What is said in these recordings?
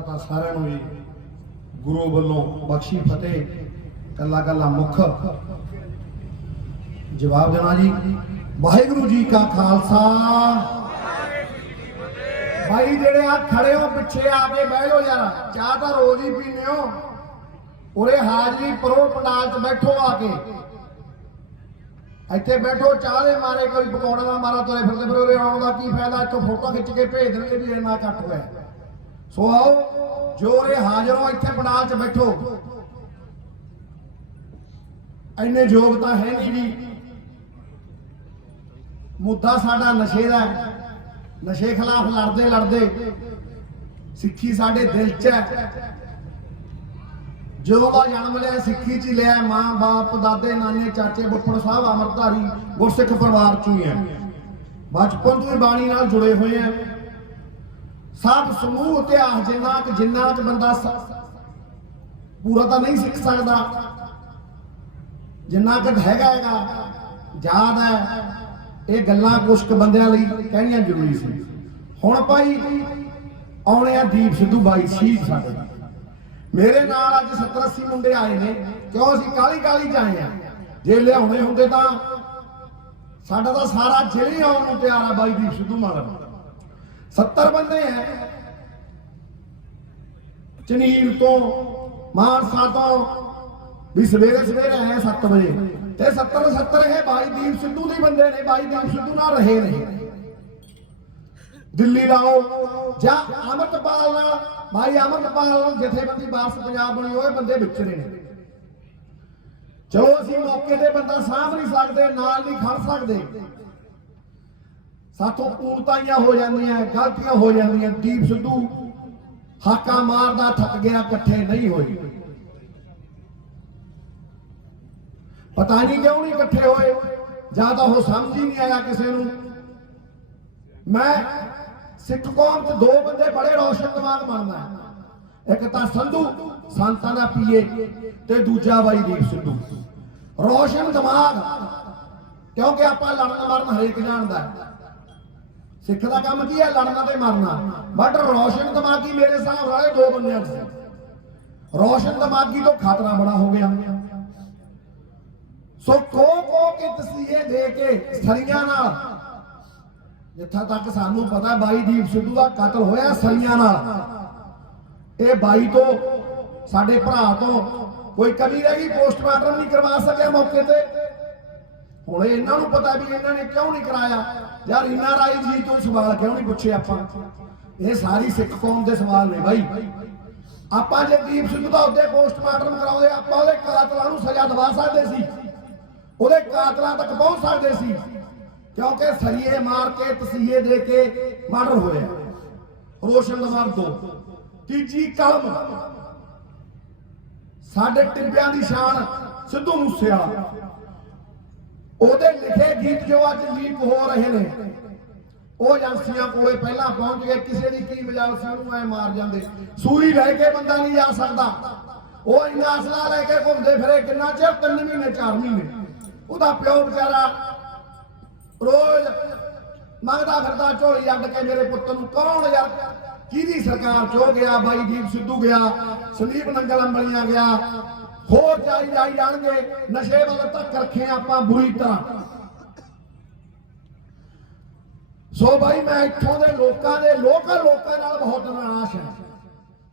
ਤਾਂ ਸਾਰਿਆਂ ਨੂੰ ਹੀ ਗੁਰੂ ਵੱਲੋਂ ਬਖਸ਼ੀ ਫਤਿਹ, ਕੱਲਾ ਕੱਲਾ ਮੁਖ। ਜਵਾਬ ਦੇਣਾ ਜੀ, ਵਾਹਿਗੁਰੂ ਜੀ ਕਾ ਖਾਲਸਾ। ਭਾਈ ਜਿਹੜੇ ਆ ਖੜੇ ਹੋ, ਪਿੱਛੇ ਆ ਕੇ ਬਹਿ ਜਾਓ ਯਾਰ, ਚਾਹ ਤਾਂ ਰੋਜ਼ ਹੀ ਪੀਂਦੇ ਹੋ। ਉਰੇ ਹਾਜ਼ਰੀ ਪਰੋ ਪੰਡਾਲ 'ਚ ਬੈਠੋ ਆ ਕੇ। ਇੱਥੇ ਬੈਠੋ, ਚਾਹ ਦੇ ਮਾਰੇ, ਕੋਈ ਪਕੌੜਾ ਦਾ ਮਾਰਾ, ਤੁਰੇ ਫਿਰਦੇ ਫਿਰ ਉਰੇ ਆਉਣ ਦਾ ਕੀ ਫਾਇਦਾ? ਇੱਥੋਂ ਫੋਟੋ ਖਿੱਚ ਕੇ ਭੇਜ ਦੇਣਗੇ ਵੀ ਇੰਨਾ ਘੱਟ ਹੋਇਆ। ਸੋ ਆਓ, ਜੋ ਉਰੇ ਹਾਜ਼ਰ ਇੱਥੇ ਪੰਡਾਲ 'ਚ ਬੈਠੋ। ਇੰਨੇ ਯੋਗ ਤਾਂ ਹੈ ਨਹੀਂ ਜੀ। ਮੁੱਦਾ ਸਾਡਾ ਨਸ਼ੇ ਦਾ ਨਸ਼ੇ ਖਿਲਾਫ ਲੜਦੇ ਲੜਦੇ ਸਿੱਖੀ ਸਾਡੇ ਦਿਲ 'ਚ ਹੈ। ਜੋ ਦਾ ਜਨਮ ਲਿਆ, ਸਿੱਖੀ 'ਚ ਹੀ ਲਿਆ ਮਾਂ, ਬਾਪ, ਦਾਦੇ, ਨਾਨੇ, ਚਾਚੇ ਬੁੱਫੜ ਸਾਹਿਬ ਅਮਰਧਾਰੀ ਗੁਰਸਿੱਖ ਪਰਿਵਾਰ 'ਚੋਂ ਹੀ ਹੈ। ਬਚਪਨ ਤੋਂ ਹੀ ਬਾਣੀ ਨਾਲ ਜੁੜੇ ਹੋਏ ਆ ਸਭ ਸਮੂਹ ਇਤਿਹਾਸ ਜਿੰਨਾ ਕਿ ਜਿੰਨਾ ਕਿ ਬੰਦਾ ਪੂਰਾ ਤਾਂ ਨਹੀਂ ਸਿੱਖ ਸਕਦਾ। ਜਿੰਨਾ ਕਿ ਹੈਗਾ ਹੈਗਾ, ਯਾਦ ਹੈ, ਇਹ ਗੱਲਾਂ ਕੁਝ ਕੁ ਬੰਦਿਆਂ ਲਈ ਕਹਿਣੀਆਂ ਜ਼ਰੂਰੀ ਸੀ। ਹੁਣ ਭਾਈ, ਆਉਣੇ ਆ ਦੀਪ ਸਿੱਧੂ ਬਾਈ ਸ਼ਹੀਦ ਸਾਡੇ ਮੇਰੇ ਨਾਲ ਅੱਜ 70 80 ਮੁੰਡੇ ਆਏ ਨੇ, ਕਿਉਂ ਅਸੀਂ ਕਾਲੀ ਕਾਲੀ ਚ ਆਏ ਆ? ਜੇ ਲਿਆਉਣੇ ਹੁੰਦੇ ਤਾਂ ਸਾਡਾ ਤਾਂ ਸਾਰਾ ਜ਼ਿਲ੍ਹਾ ਹੀ ਆਉਣ ਨੂੰ ਤਿਆਰ ਆ ਬਾਈ ਦੀਪ ਸਿੱਧੂ ਮਾਰਨ 70 ਬੰਦੇ ਐ ਚਨੀਰ ਤੋਂ ਮਾਨਸਾ ਤੋਂ ਵੀ ਸਵੇਰੇ ਸਵੇਰੇ ਆਏ 7 ਵਜੇ। ਤੇ 70 70 ਇਹ ਬਾਈ ਦੀਪ ਸਿੱਧੂ ਦੇ ਬੰਦੇ ਨੇ, ਬਾਈ ਦੀਪ ਸਿੱਧੂ ਨਾਲ ਰਹੇ ਨੇ। ਦਿੱਲੀ ਰਾਓ ਜਾਂ ਅਮਰਤਪਾਲ ਨਾਲ ਭਾਈ ਅਮਰਤਪਾਲ ਨਾਲ ਜਥੇਬੰਦੀ ਬਾਸ ਪੰਜਾਬ ਬਣੀ ਹੋਏ ਬੰਦੇ ਵਿਚਰੇ ਨੇ। ਚਲੋ ਅਸੀਂ ਮੌਕੇ ਤੇ ਬੰਦਾ ਸਾਂਭ ਨਹੀਂ ਸਕਦੇ, ਨਾਲ ਨਹੀਂ ਖੜ ਸਕਦੇ। ਸਾਥੋਂ ਪੂਰਤਾਈਆਂ ਹੋ ਜਾਂਦੀਆਂ, ਗਲਤੀਆਂ ਹੋ ਜਾਂਦੀਆਂ, ਦੀਪ ਸਿੱਧੂ ਹਾਕਾ ਮਾਰਦਾ, ਥੱਕ ਗਿਆ, ਇਕੱਠੇ ਨਹੀਂ ਹੋਏ। ਪਤਾ ਨਹੀਂ ਕਿਉਂ ਨਹੀਂ ਇਕੱਠੇ ਹੋਏ, ਜਾਂ ਤਾਂ ਉਹ ਸਮਝ ਹੀ ਨਹੀਂ ਆਇਆ ਕਿਸੇ ਨੂੰ। ਮੈਂ ਸਿੱਖ ਕੌਮ 'ਚ ਦੋ ਬੰਦੇ ਬੜੇ ਰੌਸ਼ਨ ਦਿਮਾਗ ਬਣਦਾ ਇੱਕ ਤਾਂ ਸੰਧੂ, ਸੰਤਾਂ ਦਾ ਪੀਏ, ਤੇ ਦੂਜਾ ਬਾਈ ਦੀਪ ਸਿੱਧੂ। ਰੌਸ਼ਨ ਦਿਮਾਗ, ਕਿਉਂਕਿ ਆਪਾਂ ਲੜਨ ਮਰਨ ਹਰੇਕ ਜਾਣਦਾ ਹੈ। ਸਿੱਖ ਦਾ ਕੰਮ ਕੀ ਹੈ? ਲੜਨਾ ਤੇ ਮਰਨਾ। ਬਟ ਰੋਸ਼ਨ ਦਿਮਾਗੀ ਮੇਰੇ ਹਿਸਾਬ ਨਾਲ ਇਹ ਦੋ ਬੰਦਿਆਂ ਸੀ। ਰੌਸ਼ਨ ਦਿਮਾਗੀ ਤੋਂ ਖਤਰਾ ਬੜਾ ਹੋ ਗਿਆ। ਸੋ ਕੋ ਕੋ ਕੇ ਤਸੀਹੇ ਦੇ ਕੇ ਸਰੀਆਂ ਨਾਲ। ਜਿੱਥਾ ਤੱਕ ਸਾਨੂੰ ਪਤਾ ਬਾਈ ਦੀਪ ਸਿੱਧੂ ਦਾ ਕਤਲ ਹੋਇਆ ਸਰੀਆਂ ਨਾਲ। ਇਹ ਬਾਈ ਤੋਂ, ਸਾਡੇ ਭਰਾ ਤੋਂ ਕੋਈ ਕਮੀ ਰਹਿ ਗਈ, ਪੋਸਟਮਾਰਟਮ ਨਹੀਂ ਕਰਵਾ ਸਕਿਆ ਮੌਕੇ ਤੇ। ਹੁਣ ਇਹਨਾਂ ਨੂੰ ਪਤਾ ਵੀ ਇਹਨਾਂ ਨੇ ਕਿਉਂ ਨਹੀਂ ਕਰਾਇਆ? ਯਾਰ ਇਨਾ ਰਾਈ ਜੀ ਤੋਂ ਸਵਾਲ ਕਿਉਂ ਨਹੀਂ ਪੁੱਛੇ ਆਪਾਂ? ਇਹ ਸਾਰੀ ਸਿੱਖ ਕੌਮ ਦੇ ਸਵਾਲ ਨੇ ਬਾਈ। ਆਪਾਂ ਜੇ ਦੀਪ ਸਿੱਧੂ ਦਾ ਉਹਦੇ ਪੋਸਟਮਾਰਟਮ ਕਰਾਉਂਦੇ, ਆਪਾਂ ਉਹਦੇ ਕਾਤਲਾਂ ਨੂੰ ਸਜ਼ਾ ਦਵਾ ਸਕਦੇ ਸੀ। ਉਹਦੇ ਕਾਤਲਾਂ ਤੱਕ ਪਹੁੰਚ ਸਕਦੇ ਸੀ। ਕਿਉਂਕਿ ਸਰੀਏ ਮਾਰ ਕੇ, ਤਸੀਹੇ ਦੇ ਕੇ ਮਰਡਰ ਹੋਇਆ ਰੋਸ਼ਨ ਨੰਬਰ ਦੋ। ਤੀਜੀ ਕਲਮ। ਸਾਡੇ ਟਿੱਬਿਆਂ ਦੀ ਸ਼ਾਨ ਸਿੱਧੂ ਮੂਸੇਵਾਲਾ। ਉਹਦੇ ਲਿਖੇ ਗੀਤ ਜੋ ਅੱਜ ਲੀਕ ਹੋ ਰਹੇ ਨੇ, ਉਹ ਏਜੰਸੀਆਂ ਕੋਲੇ ਪਹਿਲਾਂ ਪਹੁੰਚ ਗਏ, ਕਿਸੇ ਦੀ ਕੀ ਮਜਾਲ ਸੀ ਉਹਨੂੰ ਐ ਮਾਰ ਜਾਂਦੇ। ਸੂਰੀ ਲੈ ਕੇ ਬੰਦਾ ਨਹੀਂ ਜਾ ਸਕਦਾ। ਉਹ ਇੰਨਾ ਅਸਲਾ ਲੈ ਕੇ ਘੁੰਮਦੇ ਫਿਰੇ, ਕਿੰਨਾ ਚਿਰ? 3 ਮਹੀਨੇ 4 ਮਹੀਨੇ। ਉਹਦਾ ਪਿਓ ਵਿਚਾਰਾ ਰੋਜ਼ ਮੰਗਦਾ ਫਿਰਦਾ, ਝੋਲੀ ਅੱਡ ਕੇ ਮੇਰੇ ਪੁੱਤ ਨੂੰ, ਕੌਣ ਯਾਰ? ਕਿਹਦੀ ਸਰਕਾਰ ਚੋ ਗਿਆ, ਬਾਈ ਦੀਪ ਸਿੱਧੂ ਗਿਆ, ਸੰਦੀਪ ਨੰਗਲ ਅੰਬਲੀਆਂ ਗਿਆ ਹੋਰ ਜਾਈ ਜਾਈ ਜਾਣਗੇ। ਨਸ਼ੇ ਵੱਲ ਤੱਕ ਰੱਖੇ ਆਪਾਂ ਬੁਰੀ ਤਰ੍ਹਾਂ। ਸੋ ਬਾਈ, ਮੈਂ ਇੱਥੋਂ ਦੇ ਲੋਕਾਂ ਦੇ ਲੋਕਲ ਲੋਕਾਂ ਨਾਲ ਬਹੁਤ ਨਾਰਾਜ਼ ਹਾਂ।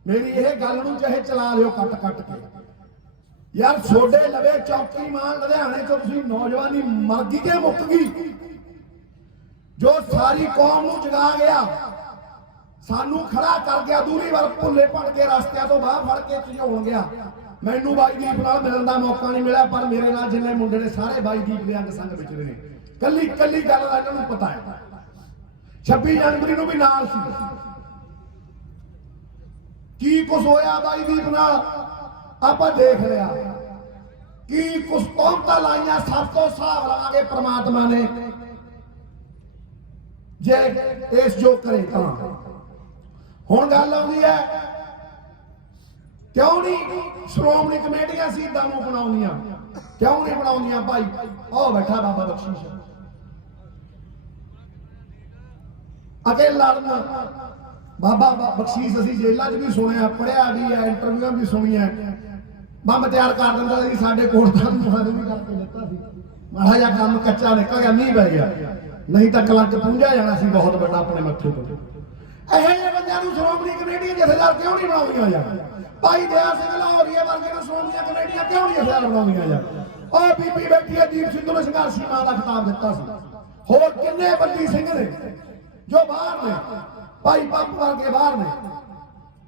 ਮੇਰੀ ਇਹ ਗੱਲ ਨੂੰ ਚਾਹੇ ਚਲਾ ਲਿਓ ਕੱਟ ਕੱਟ ਕੇ। ਯਾਰ ਛੋਡੇ ਲਵੇ ਚੌਕੀ ਮਾਨ ਲੁਧਿਆਣੇ ਤੋਂ ਤੁਸੀਂ ਨੌਜਵਾਨੀ ਮਰ ਗਈ ਕਿ ਮੁੱਕ ਗਈ? ਜੋ ਸਾਰੀ ਕੌਮ ਨੂੰ ਜਗਾ ਗਿਆ, ਸਾਨੂੰ ਖੜਾ ਕਰ ਗਿਆ, ਦੂਰੀ ਵਾਰ ਭੁੱਲੇ ਪੜ ਕੇ ਰਸਤਿਆਂ ਤੋਂ ਬਾਹਰ ਫੜ ਕੇ ਝਿਜੋਣ ਗਿਆ। ਮੈਨੂੰ ਬਾਈ ਦੀਪ ਨਾਲ ਮਿਲਣ ਦਾ ਮੌਕਾ ਨਹੀਂ ਮਿਲਿਆ, ਪਰ ਮੇਰੇ ਨਾਲ ਜਿੰਨੇ ਮੁੰਡੇ ਨੇ ਸਾਰੇ ਬਾਈ ਦੀਪ ਦੇ ਅੰਗ ਸੰਗ ਵਿਚਰੇ ਨੇ ਕੱਲੀ ਕੱਲੀ ਗੱਲ ਦਾ ਇਹਨਾਂ ਨੂੰ ਪਤਾ ਹੈ। 26 ਜਨਵਰੀ ਨੂੰ ਵੀ ਨਾਲ ਸੀ। ਕੀ ਕੁਝ ਹੋਇਆ ਬਾਈ ਦੀਪ ਨਾਲ? ਆਪਾਂ ਦੇਖ ਲਿਆ। ਕੀ ਕੁਝ ਤੋਮਤਾਂ ਲਾਈਆਂ ਸਭ ਤੋਂ ਹਿਸਾਬ ਲਵਾਂਗੇ ਪ੍ਰਮਾਤਮਾ ਨੇ। ਜੇ ਇਸ ਜੋ ਕਰੇ ਤਾਂ। ਹੁਣ ਗੱਲ ਆਉਂਦੀ ਹੈ ਕਿਉਂ ਨਹੀਂ? ਸ਼੍ਰੋਮਣੀ ਕਮੇਟੀਆਂ ਸੀਦਾਂ ਨੂੰ ਬਣਾਉਂਦੀਆਂ। ਕਿਉਂ ਨਹੀਂ ਬਣਾਉਂਦੀਆਂ ਭਾਈ? ਉਹ ਬੈਠਾ ਬਾਬਾ ਬਖਸ਼ੀਸ਼। ਅਤੇ ਲੜਨ। ਬਾਬਾ ਬਖਸ਼ੀਸ਼ ਅਸੀਂ ਜੇਲ੍ਹਾਂ 'ਚ ਵੀ ਸੁਣਿਆ ਪੜਿਆ ਵੀ ਹੈ, ਇੰਟਰਵਿਊਆਂ ਵੀ ਸੁਣੀਆਂ। ਬੰਬ ਤਿਆਰ ਕਰ ਦਿੰਦਾ ਸੀ, ਸਾਡੇ ਕੋਲ ਤਾਂ ਮੁਹਾਰੇ ਵੀ ਕਰਕੇ ਦਿੱਤਾ ਸੀ। ਮਾੜਾ ਜਿਹਾ ਕੰਮ ਕੱਚਾ ਨਿਕਲ ਗਿਆ, ਮੀਂਹ ਪੈ ਗਿਆ। ਨਹੀਂ ਤਾਂ ਕਲੰਕ ਪੂੰਝਾ ਜਾਣਾ ਸੀ ਬਹੁਤ ਵੱਡਾ ਆਪਣੇ ਮੱਥੇ ਤੋਂ। ਇਹੋ ਜਿਹੇ ਬੰਦਿਆਂ ਨੂੰ ਸ਼੍ਰੋਮਣੀ ਕਮੇਟੀ ਜਥੇਦਾਰ ਕਿਉਂ ਨਹੀਂ ਬਣਾਉਂਦੀਆਂ ਯਾਰ ਭਾਈ ਦਇਆ ਸਿੰਘ ਲਾਹੌਰੀਆ ਵਰਗੇ ਨੂੰ ਸ਼੍ਰੋਮਣੀ ਕਮੇਟੀਆਂ ਕਿਉਂ ਨਹੀਂ ਜਥੇਦਾਰ ਬਣਾਉਂਦੀਆਂ ਯਾਰ ਉਹ ਬੀਬੀ ਬੈਠੀ ਹੈ ਦੀਪ ਸਿੱਧੂ ਨੂੰ ਸੰਘਰਸ਼ੀ ਮਾਂ ਦਾ ਖਿਤਾਬ ਦਿੱਤਾ ਸੀ। ਹੋਰ ਕਿੰਨੇ ਬੰਦੀ ਸਿੰਘ ਨੇ ਜੋ ਬਾਹਰ ਨੇ? ਭਾਈ ਪੰਪ ਵਰਗੇ ਬਾਹਰ ਨੇ।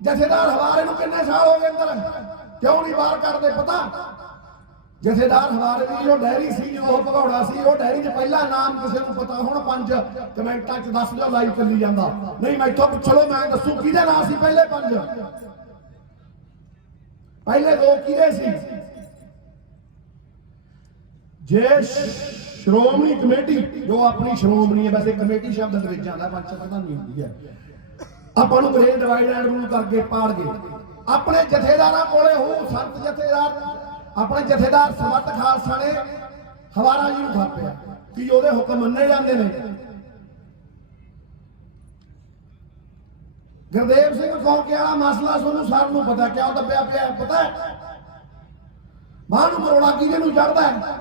ਜਥੇਦਾਰ ਹਵਾਰੇ ਨੂੰ ਕਿੰਨੇ ਸਾਲ ਹੋ ਗਏ ਅੰਦਰ? ਕਿਉਂ ਨਹੀਂ ਬਾਹਰ ਕੱਢਦੇ ਪਤਾ? ਜਥੇਦਾਰ ਹਵਾਰੇ ਦੀ ਡੈਰੀ ਸੀ, ਉਹ ਭਗੌੜਾ ਸੀ, ਉਹ ਡੈਰੀ 'ਚ ਪਹਿਲਾ ਨਾਮ ਕਿਸੇ ਨੂੰ ਪਤਾ ਹੁਣ ਪੰਜ ਕਮੈਂਟਾਂ 'ਚ ਦੱਸ ਦਿਓ, ਲਾਈਵ ਚੱਲੀ ਜਾਂਦਾ। ਨਹੀਂ ਮੈਥੋਂ ਪੁੱਛ ਲਓ, ਮੈਂ ਦੱਸੂ ਕਿਹਦੇ ਨਾਂ ਸੀ ਪਹਿਲੇ ਪੰਜ? ਪਹਿਲੇ ਦੋ ਕਿਹਦੇ ਸੀ? ਜੇ ਸ਼੍ਰੋਮਣੀ ਕਮੇਟੀ, ਜੋ ਆਪਣੀ ਸ਼੍ਰੋਮਣੀ ਹੈ ਵੈਸੇ ਕਮੇਟੀ ਸ਼ਬਦ ਅੰਗਰੇਜ਼ਾਂ ਦਾ ਪੰਚ ਪ੍ਰਧਾਨੀ ਹੁੰਦੀ ਹੈ। ਆਪਾਂ ਨੂੰ ਗ੍ਰੇਡ ਡਿਵਾਈਡ ਐਂਡ ਰੂਲ ਕਰਕੇ ਪਾੜ ਗਏ। ਆਪਣੇ ਜਥੇਦਾਰਾਂ ਕੋਲੇ ਹੋ, ਸੰਤ ਜਥੇਦਾਰ। ਆਪਣੇ ਜਥੇਦਾਰ ਸਵੱਤ ਖਾਲਸਾ ਨੇ ਹਵਾਰਾ ਜੀ ਨੂੰ ਥਾਪਿਆ ਕਿ ਉਹਦੇ ਹੁਕਮ ਮੰਨੇ ਜਾਂਦੇ ਨੇ। ਗੁਰਦੇਵ ਸਿੰਘ ਕੌਂਕੇ ਵਾਲਾ ਮਸਲਾ ਤੁਹਾਨੂੰ ਸਾਰਿਆਂ ਨੂੰ ਪਤਾ, ਕਿਉਂ ਦੱਬਿਆ ਪਿਆ ਪਤਾ ਬਾਹਰ ਨੂੰ ਮਰੋੜਾ ਕਿਹਦੇ ਨੂੰ ਚੜਦਾ ਹੈ?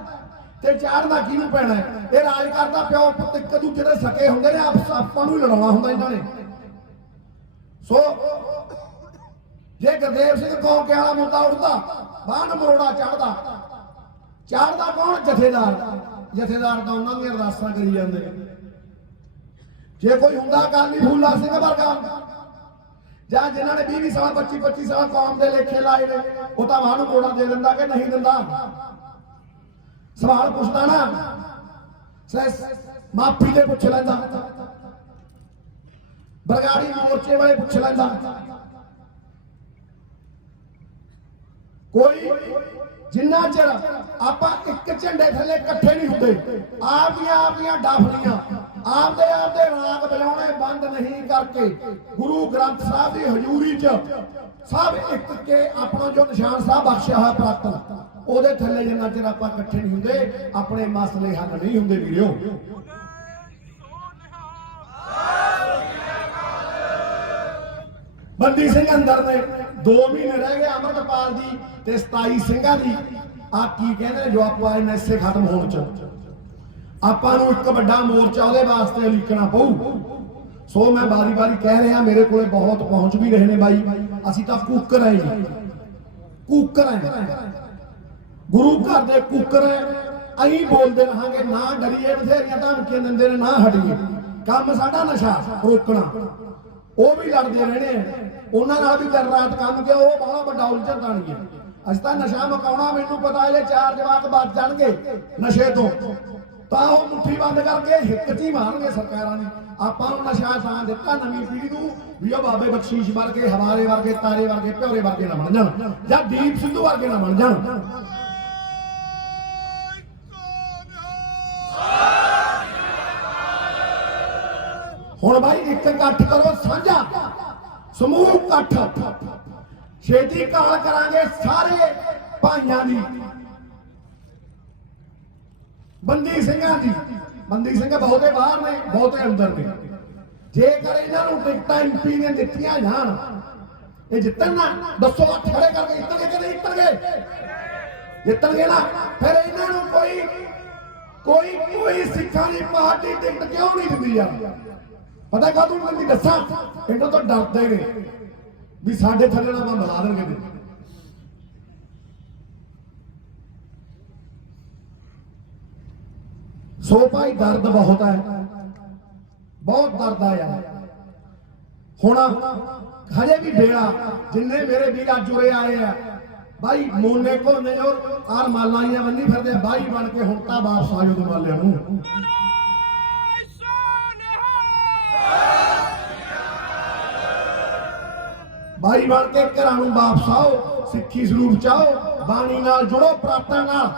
ਤੇ ਚਾੜਦਾ ਕਿਹਨੂੰ ਪੈਣਾ ਇਹ ਰਾਜ ਕਰਦਾ ਪਿਓ ਪੁੱਤ ਇੱਕ ਦੂਜੇ ਦੇ ਸਕੇ ਹੁੰਦੇ ਨੇ, ਆਪਸ ਆਪਾਂ ਨੂੰ ਲੜਾਉਣਾ ਹੁੰਦਾ ਇਹਨਾਂ ਨੇ। ਸੋ ਜੇ ਗੁਰਦੇਵ ਸਿੰਘ ਕੌਂਕੇ ਵਾਲਾ ਮੁੱਦਾ ਉੱਠਦਾ ਬਾਹਰ ਮਰੋੜਾ ਚੜਦਾ ਚੜਦਾ ਕੌਣ? ਜਥੇਦਾਰ। ਜਥੇਦਾਰ ਤਾਂ ਉਹਨਾਂ ਦੀਆਂ ਅਰਦਾਸਾਂ ਕਰੀ ਜਾਂਦੇ ਨੇ। ਜੇ ਕੋਈ ਹੁੰਦਾ ਕਾਲੀ ਫੂਲਾ ਸਿੰਘ ਵਰਗਾ, ਜਾਂ ਜਿਨ੍ਹਾਂ ਨੇ 20 ਸਾਲ 25 25 ਸਾਲ ਕੌਮ ਦੇ ਲੇਖੇ ਲਾਏ ਨੇ, ਉਹ ਤਾਂ ਵਾਹ ਨੂੰ ਮੋੜਾ ਦੇ ਦਿੰਦਾ ਕਿ ਨਹੀਂ ਦਿੰਦਾ? ਸਵਾਲ ਪੁੱਛਦਾ ਨਾ। ਮਾਫੀ ਤੇ ਪੁੱਛ ਲੈਂਦਾ। ਬਰਗਾੜੀ ਮੋਰਚੇ ਵਾਲੇ ਪੁੱਛ ਲੈਂਦਾ। ਕੋਈ ਜਿੰਨਾ ਚਿਰ ਆਪਾਂ ਇੱਕ ਝੰਡੇ ਥੱਲੇ ਇਕੱਠੇ ਨਹੀਂ ਹੁੰਦੇ, ਆਪਦੀਆਂ ਆਪਦੀਆਂ ਡਾਫਲੀਆਂ, ਆਪਦੇ ਆਪਦੇ ਰਾਗ ਵਜਾਉਣੇ ਬੰਦ ਨਹੀਂ ਕਰਕੇ ਗੁਰੂ ਗ੍ਰੰਥ ਸਾਹਿਬ ਦੀ ਹਜ਼ੂਰੀ 'ਚ ਸਭ ਇੱਕ ਕੇ ਆਪਣਾ ਜੋ ਨਿਸ਼ਾਨ ਸਾਹਿਬ ਬਖਸ਼ਿਆ ਹੋਇਆ ਪ੍ਰਾਪਤ, ਉਹਦੇ ਥੱਲੇ ਜਿੰਨਾ ਚਿਰ ਆਪਾਂ ਇਕੱਠੇ ਨਹੀਂ ਹੁੰਦੇ, ਆਪਣੇ ਮਸਲੇ ਹੱਲ ਨਹੀਂ ਹੁੰਦੇ ਵੀਰਿਓ। ਬੰਦੀ ਸਿੰਘ ਅੰਦਰ ਨੇ 2 ਮਹੀਨੇ ਰਹਿ ਗਏ ਅਮਰਤਪਾਲ ਦੀ ਤੇ 27 ਸਿੰਘਾਂ ਦੀ। ਆ ਕੀ ਕਹਿੰਦੇ ਨੇ ਜੋ ਆਪਾਂ ਖਤਮ ਹੋਣ ਚ। ਆਪਾਂ ਨੂੰ ਇੱਕ ਵੱਡਾ ਮੋਰਚਾ ਉਹਦੇ ਵਾਸਤੇ ਲਿਖਣਾ ਪਊ। ਸੋ ਮੈਂ ਬਾਰੀ ਬਾਰੀ ਕਹਿ ਰਿਹਾ, ਮੇਰੇ ਕੋਲੇ ਬਹੁਤ ਪਹੁੰਚ ਵੀ ਰਹੇ ਨੇ ਬਾਈ। ਅਸੀਂ ਤਾਂ ਕੂਕਰ ਆਏ ਜੀ। ਕੁੱਕਰ ਆਏ। ਗੁਰੂ ਘਰ ਦੇ ਕੂਕਰ ਅਹੀਂ ਬੋਲਦੇ ਰਹਾਂਗੇ, ਨਾ ਡਰੀਏ, ਬਥੇਰੀਆਂ ਧਮਕੀਆਂ ਦਿੰਦੇ ਨੇ, ਨਾ ਹਟੀਏ। ਕੰਮ ਸਾਡਾ ਨਸ਼ਾ ਰੋਕਣਾ। ਉਹ ਵੀ ਲੜਦੇ ਰਹਿਣੇ ਆ। ਉਹਨਾਂ ਨਾਲ ਵੀ ਦਿਨ ਰਾਤ ਕੰਮ ਕਿਉਂ ਉਹ ਬੜਾ ਵੱਡਾ ਉਲਝਣ ਤਾਣੀ ਹੈ ਤਾਂ ਨਸ਼ਾ ਮਕਾਉਣਾ, ਮੈਨੂੰ ਪਤਾ ਇਹ ਚਾਰ ਜਵਾਕ ਬਚ ਜਾਣਗੇ ਨਸ਼ੇ ਤੋਂ। ਤਾਂ ਉਹ ਮੁੱਠੀ ਬੰਦ ਕਰਕੇ ਹਿੱਕ ਮਾਰਨਗੇ ਸਰਕਾਰਾਂ ਦੀ ਆਪਾਂ ਨੂੰ ਨਸ਼ਾ ਤਾਂ ਦਿੱਤਾ ਨਵੀਂ ਪੀੜ੍ਹੀ ਨੂੰ ਵੀ ਉਹ ਬਾਬੇ ਬਖਸ਼ੀਸ਼ ਵਰਗੇ ਹਵਾਰੇ ਵਰਗੇ, ਤਾਰੇ ਵਰਗੇ, ਪਿਓਰੇ ਵਰਗੇ ਨਾ ਬਣ ਜਾਣ। ਜਾਂ ਦੀਪ ਸਿੱਧੂ ਵਰਗੇ ਨਾ ਬਣ ਜਾਣ। ਹੁਣ ਬਾਈ ਇੱਕ ਇਕੱਠ ਕਰੋ ਸਾਂਝਾ। ਸਮੂਹ ਇਕੱਠ। ਛੇਤੀ ਕਾਲ ਕਰਾਂਗੇ ਸਾਰੇ ਭਾਈਆਂ ਦੀ। ਬੰਦੀ ਸਿੰਘਾਂ ਦੀ। ਬੰਦੀ ਸਿੰਘ ਬਹੁਤੇ ਬਾਹਰ ਨੇ, ਬਹੁਤੇ ਅੰਦਰ ਨੇ। ਜੇਕਰ ਇਹਨਾਂ ਨੂੰ ਟਿਕਟਾਂ ਐਮਪੀ ਨੇ ਦਿੱਤੀਆਂ ਜਾਣ, ਇਹ ਜਿੱਤਣ ਨਾ, ਦੱਸੋ ਆ ਖੜੇ ਕਰਕੇ ਜਿੱਤਣਗੇ ਕਿ ਨਹੀਂ ਜਿੱਤਣਗੇ? ਜਿੱਤਣਗੇ ਨਾ, ਫਿਰ ਇਹਨਾਂ ਨੂੰ ਕੋਈ ਕੋਈ ਕੋਈ ਸਿੱਖਾਂ ਦੀ ਪਾਰਟੀ ਟਿਕਟ ਕਿਉਂ ਨਹੀਂ ਦਿੰਦੀ ਯਾਰ ਪਤਾ ਕਾਹਤੋਂ ਨਹੀਂ ਦੱਸਾਂ? ਇਹਨਾਂ ਤੋਂ ਡਰਦੇ ਨੇ ਵੀ ਸਾਡੇ ਥੱਲੇ ਨਾ ਬੰਦ ਦੇਣਗੇ। ਤੇ। ਸੋ ਭਾਈ ਦਰਦ ਬਹੁਤ ਹੈ। ਬਹੁਤ ਦਰਦ ਆਇਆ। ਹੁਣ ਹਜੇ ਵੀ ਬੇੜਾ, ਜਿੰਨੇ ਮੇਰੇ ਵੀਰ ਅੱਜ ਉਰੇ ਆਏ ਆ ਭਾਈ ਮੋਨੇ ਕੋਨੇ ਔਰ ਆਰ ਮਾਲਾਈਆਂ ਬੰਨੀ ਫਿਰਦੇ ਬਾਈ ਬਣ ਕੇ ਹੁਣ ਤਾਂ ਵਾਪਸ ਆ ਜਾਓ ਦੁਮਾਲਿਆਂ ਨੂੰ। ਬਾਈ ਬਣ ਕੇ ਘਰਾਂ ਨੂੰ ਵਾਪਸ ਆਓ, ਸਿੱਖੀ ਸਰੂਪ ਚਾਓ, ਬਾਣੀ ਨਾਲ ਜੁੜੋ ਪ੍ਰਾਤਾਂ ਨਾਲ।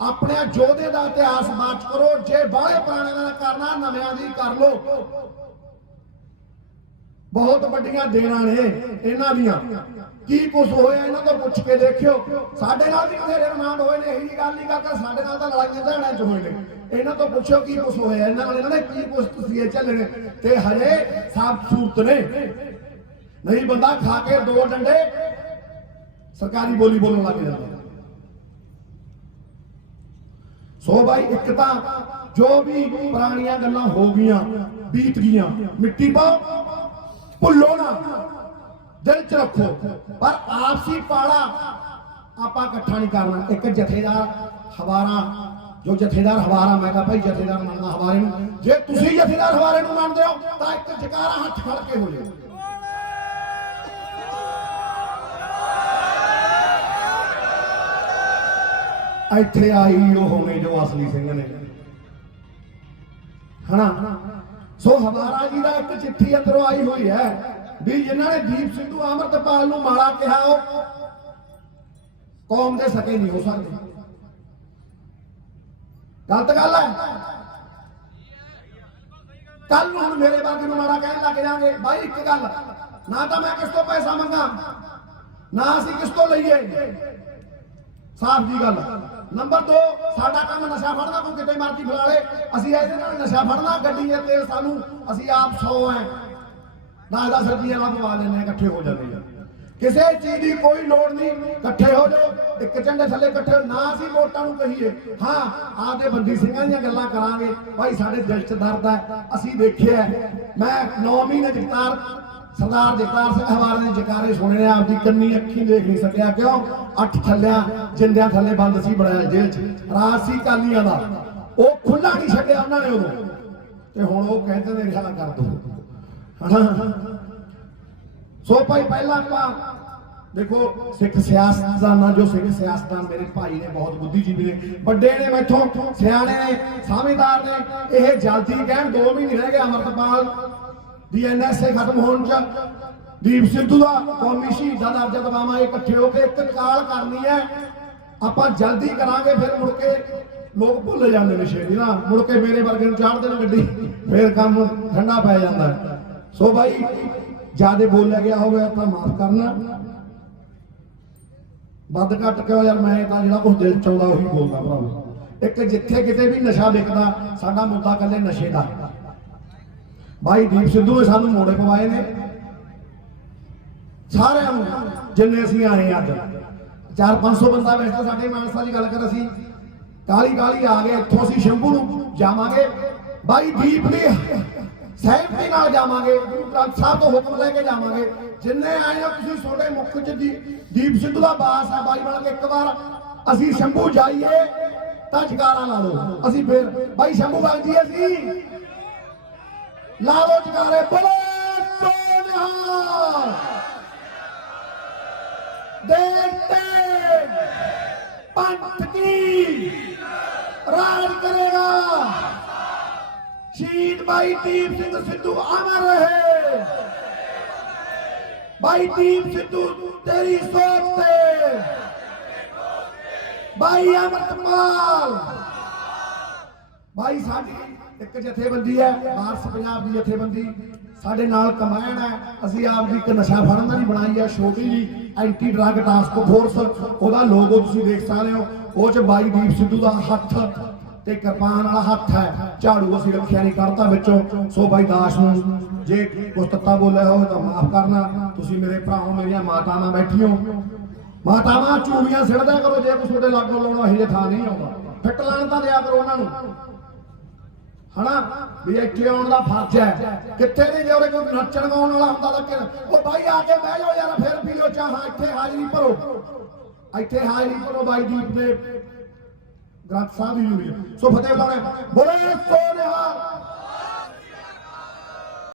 ਆਪਣੇ ਜੋਧੇ ਦਾ ਇਤਿਹਾਸ ਬਾਤ ਕਰੋ, ਜੇ ਬਾਹਲੇ ਪੁਰਾਣੇ ਨਾਲ ਕਰਨਾ, ਨਵਿਆਂ ਦੀ ਕਰ ਲੋ ਬਹੁਤ ਵੱਡੀਆਂ ਦੇਣਾ ਨੇ ਇਹਨਾਂ ਦੀਆਂ। ਕੀ ਕੁਝ ਹੋਇਆ, ਇਹਨਾਂ ਤੋਂ ਪੁੱਛ ਕੇ ਦੇਖਿਓ। ਸਾਡੇ ਨਾਲ ਵੀ ਬਥੇਰੇ ਰਿਮਾਂਡ ਹੋਏ ਨੇ, ਇਹੀ ਗੱਲ ਨਹੀਂ ਕਰਦਾ, ਸਾਡੇ ਨਾਲ ਤਾਂ ਲੜਾਈਆਂ ਝਗੜਿਆਂ ਚ ਹੋਏ ਨੇ। ਇਹਨਾਂ ਤੋਂ ਪੁੱਛੋ ਕੀ ਕੁਝ ਹੋਇਆ, ਇਹਨਾਂ ਨਾਲ ਇਹਨਾਂ ਨੇ ਕੀ ਕੁਝ ਤੁਸੀਂ ਇਹ ਚੱਲਣੇ ਤੇ ਹਜੇ ਸਾਫ਼ ਸੂਰਤ ਨੇ। ਨਹੀਂ, ਬੰਦਾ ਖਾ ਕੇ ਦੋ ਡੰਡੇ ਸਰਕਾਰੀ ਬੋਲੀ ਬੋਲਣ ਲੱਗ ਜਾਂਦਾ। ਸੋ ਭਾਈ ਇੱਕ ਤਾਂ ਜੋ ਵੀ ਪੁਰਾਣੀਆਂ ਗੱਲਾਂ ਹੋ ਗਈਆਂ, ਬੀਤ ਗਈਆਂ, ਮਿੱਟੀ ਪਾਓ, ਭੁੱਲੋ ਨਾ, ਦਿਲ ਚ ਰੱਖੋ। ਪਰ ਆਪਸੀ ਪਾਲਾ ਆਪਾਂ ਇਕੱਠਾ ਨਹੀਂ ਕਰਨਾ। ਇੱਕ ਜਥੇਦਾਰ ਹਵਾਰਾ, ਜੋ ਜਥੇਦਾਰ ਹਵਾਰਾ, ਮੈਂ ਕਹਾਂ ਭਾਈ ਜਥੇਦਾਰ ਮੰਨਦਾ ਹਵਾਰੇ ਨੂੰ। ਜੇ ਤੁਸੀਂ ਜਥੇਦਾਰ ਹਵਾਰੇ ਨੂੰ ਮੰਨਦੇ ਹੋ, ਤਾਂ ਇੱਕ ਜਕਾਰਾ ਹੱਥ ਫੜ ਕੇ ਹੋ ਜਾਓ। ਇੱਥੇ ਆਈ ਉਹ ਹੋਵੇ ਜੋ ਅਸਲੀ ਸਿੰਘ ਨੇ। ਹਨਾ? ਸੋ ਹਮਾਰਾ ਜੀ ਦਾ ਇੱਕ ਚਿੱਠੀ ਅੰਦਰੋਂ ਆਈ ਹੋਈ ਹੈ ਵੀ ਜਿਨ੍ਹਾਂ ਨੇ ਦੀਪ ਸਿੱਧੂ ਅਮਰਤਪਾਲ ਨੂੰ ਮਾੜਾ ਕਿਹਾ, ਉਹ ਕੌਮ ਦੇ ਸਕੇ ਨਹੀਂ ਹੋ ਸਕਦੇ। ਗਲਤ ਗੱਲ ਹੈ। ਕੱਲ ਨੂੰ ਹੁਣ ਮੇਰੇ ਵਰਗੇ ਨੂੰ ਮਾੜਾ ਕਹਿਣ ਲੱਗ ਜਾਾਂਗੇ ਬਾਈ, ਇੱਕ ਗੱਲ, ਨਾ ਤਾਂ ਮੈਂ ਕਿਸ ਤੋਂ ਪੈਸਾ ਮੰਗਾ, ਨਾ ਅਸੀਂ ਕਿਸ ਤੋਂ ਲਈਏ। ਸਾਫ਼ ਜੀ ਗੱਲ ਨੰਬਰ 2 ਸਾਡਾ ਕੰਮ ਨਸ਼ਾ ਫੜਨਾ, ਕੋਈ ਕਿਤੇ ਮਰਜ਼ੀ ਫੜਾ ਲੇ। ਅਸੀਂ ਇਹਦੇ ਨਾਲ ਨਸ਼ਾ ਫੜਨਾ, ਗੱਡੀ ਦੇ ਤੇਲ ਸਾਨੂੰ, ਅਸੀਂ ਆਪ 100 ਐ। 10-10 ਰੁਪਏ ਨਾਲ ਪਵਾ ਲੈਂਦੇ ਇਕੱਠੇ ਹੋ ਜਾਂਦੇ ਆ। ਕਿਸੇ ਚੀਜ਼ ਦੀ ਕੋਈ ਲੋੜ ਨਹੀਂ, ਇਕੱਠੇ ਹੋ ਜਾਓ। ਇੱਕ ਝੰਡੇ ਥੱਲੇ ਇਕੱਠੇ ਹੋ- ਨਾ ਅਸੀਂ ਵੋਟਾਂ ਨੂੰ ਕਹੀਏ। ਹਾਂ, ਆਪਦੇ ਬੰਦੀ ਸਿੰਘਾਂ ਦੀਆਂ ਗੱਲਾਂ ਕਰਾਂਗੇ। ਭਾਈ, ਸਾਡੇ ਦਿਲ 'ਚ ਦਰਦ ਹੈ। ਅਸੀਂ ਦੇਖਿਆ ਮੈਂ 9 ਮਹੀਨੇ ਜਗਤਾਰ ਸਰਦਾਰ ਜਗਤਾਰ ਸਿੰਘ ਹਵਾਰੇ ਦੇ ਜਕਾਰੇ ਸੁਣੇ ਨੇ, ਆਪਦੀ ਕੰਨੀ ਅੱਖੀ ਦੇਖ ਨਹੀਂ ਸਕਿਆ ਕਿਉਂ? ਅੱਠ ਥੱਲਿਆਂ, ਜਿੰਦਿਆਂ ਥੱਲੇ ਬੰਦ ਸੀ ਬਣਾਇਆ ਜੇਲ੍ਹ 'ਚ। ਰਾਜ ਸੀ ਕਾਲੀਆਂ ਦਾ। ਉਹ ਖੁੱਲਾ ਨਹੀਂ ਛੱਡਿਆ ਉਹਨਾਂ ਨੇ ਉਦੋਂ। ਤੇ ਹੁਣ ਉਹ ਕਹਿੰਦੇ ਨੇ ਰਿਹਾ ਕਰ ਦੋ। ਹਨਾ? ਸੋ ਭਾਈ, ਪਹਿਲਾਂ ਆਪਾਂ ਦੇਖੋ, ਸਿੱਖ ਸਿਆਸਤਦਾਨਾਂ, ਜੋ ਸਿੱਖ ਸਿਆਸਤਦਾਨ ਮੇਰੇ ਭਾਈ ਨੇ, ਬਹੁਤ ਬੁੱਧੀਜੀਵੀ ਨੇ, ਵੱਡੇ ਨੇ ਮੈਥੋਂ, ਸਿਆਣੇ ਨੇ, ਸਮਝਦਾਰ ਨੇ, ਇਹ ਜਲਦੀ ਕਹਿਣ 2 ਮਹੀਨੇ ਰਹਿ ਗਏ ਅਮਰਤਪਾਲ। ਦੀ ਖਤਮ ਹੋਣ ਚ। ਦੀਪ ਸਿੱਧੂ ਦਾ ਕੌਮੀ ਸ਼ਹੀਦਾਂ ਦਾ ਦਰਜਾ ਇਕੱਠੇ ਹੋ ਕੇ ਇੱਕ ਕਾਲ ਕਰਨੀ ਹੈ। ਆਪਾਂ ਜਲਦੀ ਕਰਾਂਗੇ, ਫਿਰ ਮੁੜ ਕੇ ਲੋਕ ਭੁੱਲ ਜਾਂਦੇ ਨੇ ਛੇਤੀ ਨਾ। ਮੁੜ ਕੇ ਮੇਰੇ ਵਰਗੇ ਨੂੰ ਚਾੜਦੇ ਨੇ ਗੱਡੀ, ਫਿਰ ਕੰਮ ਠੰਡਾ ਪੈ ਜਾਂਦਾ ਸੋ ਭਾਈ ਜਿਆਦੇ ਬੋਲਿਆ ਗਿਆ ਹੋਵੇ, ਤਾਂ ਮਾਫ ਕਰਨਾ। ਵੱਧ ਘੱਟ ਕਿਉਂ ਯਾਰ, ਮੈਂ ਤਾਂ ਜਿਹੜਾ ਕੁਝ ਦਿਲ ਚ ਆਉਂਦਾ ਉਹੀ ਬੋਲਦਾ ਭਰਾਵਾ। ਇੱਕ ਜਿੱਥੇ ਕਿਤੇ ਵੀ ਨਸ਼ਾ ਵਿਕਦਾ, ਸਾਡਾ ਮੁੱਦਾ ਕੱਲੇ ਨਸ਼ੇ ਦਾ। ਭਾਈ ਦੀਪ ਸਿੱਧੂ ਨੇ ਸਾਨੂੰ ਮੋੜੇ ਪਵਾਏ ਨੇ। ਸਾਰਿਆਂ ਨੂੰ, ਜਿੰਨੇ ਅਸੀਂ ਆਏ ਅੱਜ। 4-500 ਬੰਦਾ ਬੈਠਾ ਸਾਡੇ ਮਾਨਸਾ ਦੀ ਗੱਲ ਕਰ ਅਸੀਂ। ਕਾਲੀ ਕਾਲੀ ਆ ਗਏ, ਇੱਥੋਂ ਅਸੀਂ ਸ਼ੰਭੂ ਨੂੰ ਜਾਵਾਂਗੇ। ਬਾਈ ਦੀਪ ਦੀ ਸਹਿਮਤੀ ਨਾਲ ਜਾਵਾਂਗੇ ਗ੍ਰੰਥ ਸਾਹਿਬ ਤੋਂ ਹੁਕਮ ਲੈ ਕੇ ਜਾਵਾਂਗੇ। ਜਿੰਨੇ ਆਏ ਆ, ਤੁਸੀਂ ਤੁਹਾਡੇ ਮੁੱਖ ਚ ਦੀ- ਦੀਪ ਸਿੱਧੂ ਦਾ ਬਾਸ ਆ, ਬਾਈ ਬਣ ਕੇ ਇੱਕ ਵਾਰ ਅਸੀਂ ਸ਼ੰਭੂ ਜਾਈਏ, ਤਾਂ ਜਗਾਰਾ ਲਾ ਲਓ। ਅਸੀਂ ਫੇਰ ਬਾਈ ਸ਼ੰਭੂ ਬਣ ਜੀ ਅਸੀਂ। लालच नारे देखते पंथ की राज करेगा। शहीद भाई दीप सिंह सिद्धू अमर रहे। भाई दीप सिद्धू, तेरी सोच से। भाई अमृतपाल। भाई साढ़ी ਇੱਕ ਜਥੇਬੰਦੀ ਹੈ ਵਾਰਸ ਪੰਜਾਬ ਦੀ ਜਥੇਬੰਦੀ। ਸਾਡੇ ਨਾਲ ਕਮਾਇਣ ਹੈ। ਅਸੀਂ ਆਪ ਦੀ ਇੱਕ ਨਸ਼ਾ ਫੜਨ ਦੀ ਬਣਾਈ ਹੈ ਛੋਟੀ ਜੀ, ਐਂਟੀ ਡਰੱਗ ਟਾਸਕ ਫੋਰਸ। ਉਹਦਾ ਲੋਗੋ ਤੁਸੀਂ ਦੇਖ ਸਕਦੇ ਹੋ। ਉਹ ਚ ਬਾਈ ਦੀਪ ਸਿੱਧੂ ਦਾ ਹੱਥ ਤੇ ਕਿਰਪਾਨ ਵਾਲਾ ਹੱਥ ਹੈ। ਝਾੜੂ ਅਸੀਂ ਰੱਖਿਆ ਨਹੀਂ ਕਰਤਾ ਵਿੱਚੋਂ। ਸੋ ਬਾਈ ਦਾਸ ਨੂੰ ਜੇ ਕੁਛ ਤੱਤਾ ਬੋਲਿਆ ਹੋਵੇ ਤਾਂ ਮਾਫ ਕਰਨਾ। ਤੁਸੀਂ ਮੇਰੇ ਭਰਾਓ ਮੇਰੀਆਂ ਮਾਤਾਵਾਂ ਬੈਠੀਓ। ਮਾਤਾਵਾਂ ਚੂੜੀਆਂ ਸਿੜਦਿਆ ਕਰੋ, ਜੇ ਕੁਛ ਤੁਹਾਡੇ ਲਾਗੋਂ ਲਾਉਣਾ, ਇਹ ਥਾਂ ਨਹੀਂ ਆਉਂਦਾ। ਫਿੱਟ ਲਾਣ ਤਾਂ ਦਿਆ ਕਰੋ ਉਹਨਾਂ ਨੂੰ। ਹਨਾ? ਵੀ ਇੱਥੇ ਆਉਣ ਦਾ ਫਰਜ਼ ਹੈ? ਕਿੱਥੇ ਨਹੀਂ ਜੇ ਉਰੇ ਕੋਈ ਨੱਚਣ ਗਾਉਣ ਵਾਲਾ ਹੁੰਦਾ ਤਾਂ ਕਿ ਉਹ ਬਾਈ ਆ ਕੇ ਬਹਿ ਜਾਓ ਯਾਰ, ਫਿਰ ਪੀ ਲਓ ਚਾਹ। ਇੱਥੇ ਹਾਜ਼ਰੀ ਭਰੋ। ਇੱਥੇ ਹਾਜ਼ਰੀ ਭਰੋ ਬਾਈ ਦੀਪ ਦੇ। ਗ੍ਰੰਥ ਸਾਹਿਬ ਦੀ ਜੁੜੀ ਸੋ ਫਤਿਹ ਬੁਲਾਉਣੇ ਬੋਲੇ